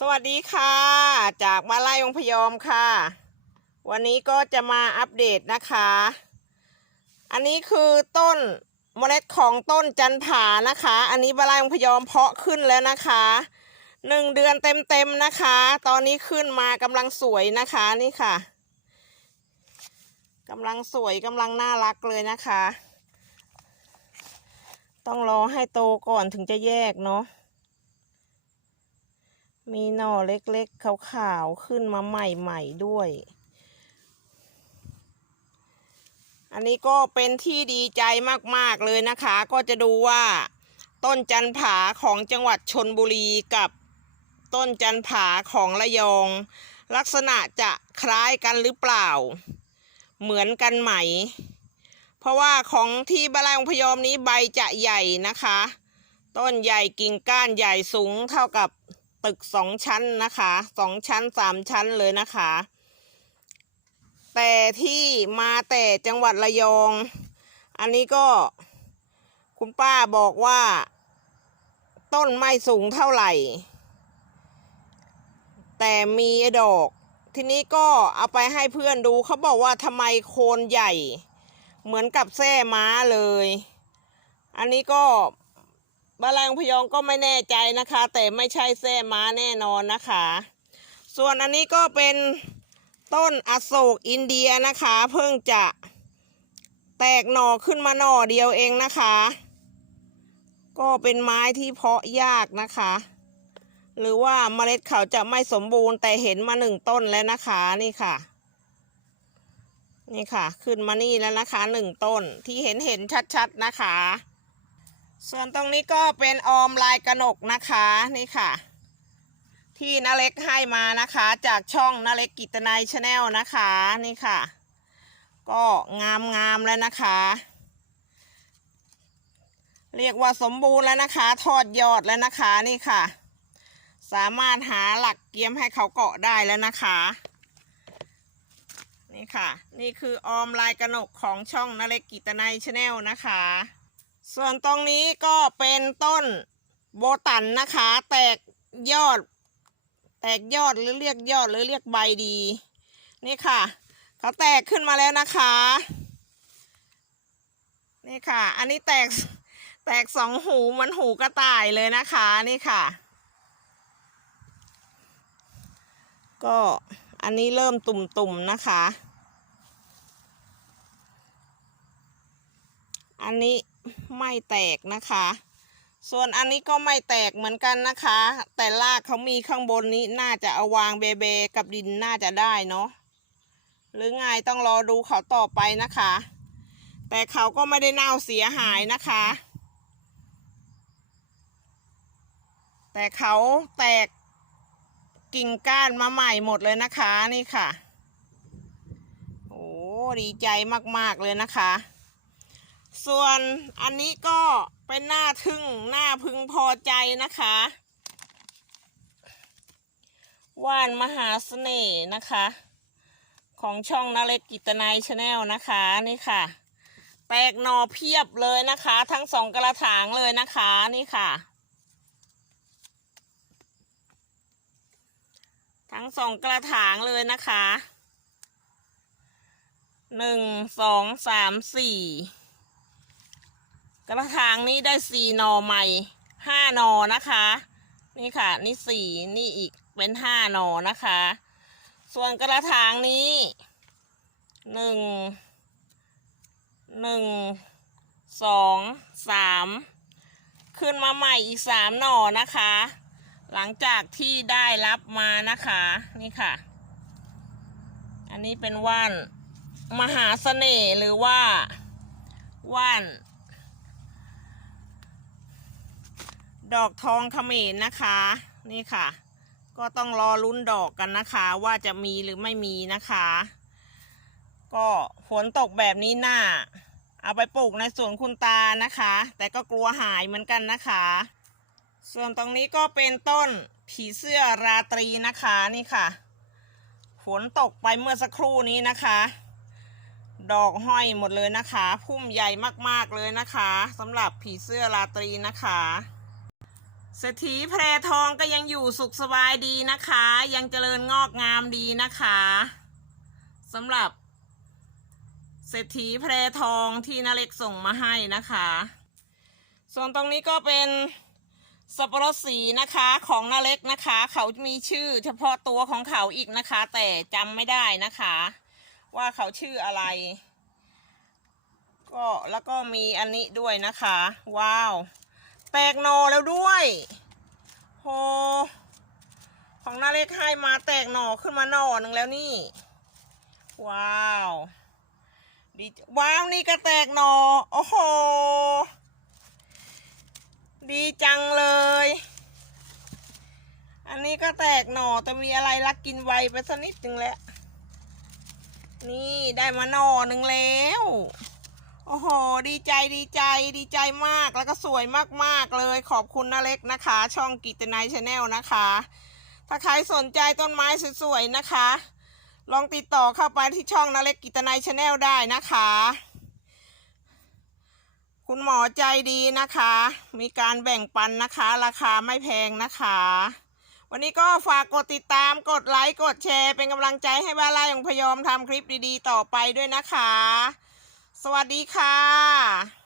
สวัสดีค่ะ จากมาลายองพยอมค่ะ วันนี้ก็จะมาอัปเดตนะคะ อันนี้คือต้นเมล็ดของต้นจันผานะคะ อันนี้มาลายองพยอมเพาะขึ้นแล้วนะคะหนึ่งเดือนเต็มๆนะคะ ตอนนี้ขึ้นมากำลังสวยนะคะนี่ค่ะกำลังสวยกำลังน่ารักเลยนะคะ ต้องรอให้โตก่อนถึงจะแยกเนาะ มีหน่อเล็กๆขาวๆขึ้นมาใหม่ๆด้วย อันนี้ก็เป็นที่ดีใจมากๆเลยนะคะ ก็จะดูว่า ต้นจันผาของจังหวัดชนบุรีกับต้นจันผาของระยอง ลักษณะจะคล้ายกันหรือเปล่า เหมือนกันไหม เพราะว่าของที่บาลายองพยอมนี้ใบจะใหญ่นะคะ ต้นใหญ่กิ่งก้านใหญ่สูงเท่ากับ ตึกสองชั้นนะคะสองชั้นสามชั้นเลยนะคะ แต่ที่มาแต่จังหวัดระยอง อันนี้ก็คุณป้าบอกว่า ต้นไม่สูงเท่าไหร่ แต่มีดอก ทีนี้ก็เอาไปให้เพื่อนดูเขาบอกว่าทำไมโคนใหญ่ เหมือนกับแส้ม้าเลย อันนี้ก็ บาลังพยองก็ไม่แน่ใจนะคะ แต่ไม่ใช่แส้ม้าแน่นอนนะคะ ส่วนอันนี้ก็เป็นต้นอโศกอินเดียนะคะ เพิ่งจะแตกหน่อขึ้นมาหน่อเดียวเองนะคะ ก็เป็นไม้ที่เพาะยากนะคะ หรือว่าเมล็ดเขาจะไม่สมบูรณ์แต่เห็นมาหนึ่งต้นแล้วนะคะนี่ค่ะ นี่ค่ะ ขึ้นมานี่แล้วนะคะหนึ่งต้นที่เห็นเห็นชัดๆนะคะ ส่วนตรงนี้ก็เป็นออมลายกระหนกนะคะนี่ค่ะ ที่นาเล็กให้มานะคะ จากช่องนาเล็กกิตนายชาแนลนะคะนี่ค่ะ ก็งามงามแล้วนะคะ เรียกว่าสมบูรณ์แล้วนะคะ ทอดยอดแล้วนะคะนี่ค่ะ สามารถหาหลักเกียมให้เขาเกาะได้แล้วนะคะนี่ค่ะ นี่คือออมลายกระหนกของช่องนาเล็กกิตนายชาแนลนะคะ ส่วนตรงนี้ก็เป็นต้นโบตันนะคะ แตกยอด แตกยอดหรือเรียกยอดหรือเรียกใบดี นี่ค่ะ เขาแตกขึ้นมาแล้วนะคะ นี่ค่ะ อันนี้แตกแตกสองหูเหมันหูกระต่ายเลยนะคะนี่ค่ะ ก็อันนี้เริ่มตุ่มๆนะคะ อันนี้ ไม่แตกนะคะ ส่วนอันนี้ก็ไม่แตกเหมือนกันนะคะ แต่รากเขามีข้างบนนี้น่าจะเอาวางเบเบกับดินน่าจะได้เนาะหรือไงต้องรอดูเขาต่อไปนะคะ แต่เขาก็ไม่ได้เน่าเสียหายนะคะ แต่เขาแตกกิ่งก้านมาใหม่หมดเลยนะคะนี่ค่ะ โอ้ดีใจมากๆเลยนะคะ ส่วนอันนี้ก็เป็นหน้าทึ่งหน้าพึงพอใจนะคะว่านมหาเสน่ห์นะคะ ของช่องนาเล็กกิตนายชาแนลนะคะนี่ค่ะ แตกหน่อเพียบเลยนะคะ ทั้งสองกระถางเลยนะคะนี่ค่ะ ทั้งสองกระถางเลยนะคะหนึ่งสองสามสี่ กระถางนี้ได้สี่หน่อใหม่ห้าหน่อนะคะ นี่ค่ะ นี่สี่นี่อีกเป็นห้าหน่อนะคะ ส่วนกระถางนี้หนึ่งหนึ่งสองสามขึ้นมาใหม่อีกสามหน่อนะคะ หลังจากที่ได้รับมานะคะ นี่ค่ะ อันนี้เป็นว่านมหาเสน่ห์หรือว่าว่าน ดอกทองเขมรนะคะ นี่ค่ะ ก็ต้องรอลุ้นดอกกันนะคะ ว่าจะมีหรือไม่มีนะคะ ก็ฝนตกแบบนี้น่าเอาไปปลูกในสวนคุณตานะคะ แต่ก็กลัวหายเหมือนกันนะคะ ส่วนตรงนี้ก็เป็นต้นผีเสื้อราตรีนะคะนี่ค่ะฝนตกไปเมื่อสักครู่นี้นะคะ ดอกห้อยหมดเลยนะคะ พุ่มใหญ่มากๆเลยนะคะสำหรับผีเสื้อราตรีนะคะ เศรษฐีแพรทองก็ยังอยู่สุขสบายดีนะคะ ยังเจริญงอกงามดีนะคะสำหรับเศรษฐีแพรทองที่นาเล็กส่งมาให้นะคะ ส่วนตรงนี้ก็เป็นสับปะรดสีนะคะของนาเล็กนะคะ เขามีชื่อเฉพาะตัวของเขาอีกนะคะ แต่จำไม่ได้นะคะ ว่าเขาชื่ออะไร ก็แล้วก็มีอันนี้ด้วยนะคะ ว้าว ตกหนอแล้วด้วยโหของนาเล็กให้มาแตกหน่อขึ้นมาหน่อหนึ่งแล้วนี่ ว้าวดีว้าวนี่ก็แตกหนอโอ้โหดีจังเลย อันนี้ก็แตกหน่อแต่มีอะไรลักกินไวไปสักนิดนึงแล้วนี่ได้มาหน่อหนึ่งแล้ว โอ้โห ดีใจดีใจดีใจมากแล้วก็สวยมากๆเลยขอบคุณนาเล็กนะคะ ช่องกิตนายชาแนลนะคะ ถ้าใครสนใจต้นไม้สวยๆนะคะ ลองติดต่อเข้าไปที่ช่องนาเล็กกิตนายชาแนลได้นะคะ คุณหมอใจดีนะคะ มีการแบ่งปันนะคะ ราคาไม่แพงนะคะ วันนี้ก็ฝากกดติดตามกดไลค์กดแชร์เป็นกำลังใจให้บ้าล่าของพยอมทำคลิปดีๆ ต่อไปด้วยนะคะ สวัสดีค่ะ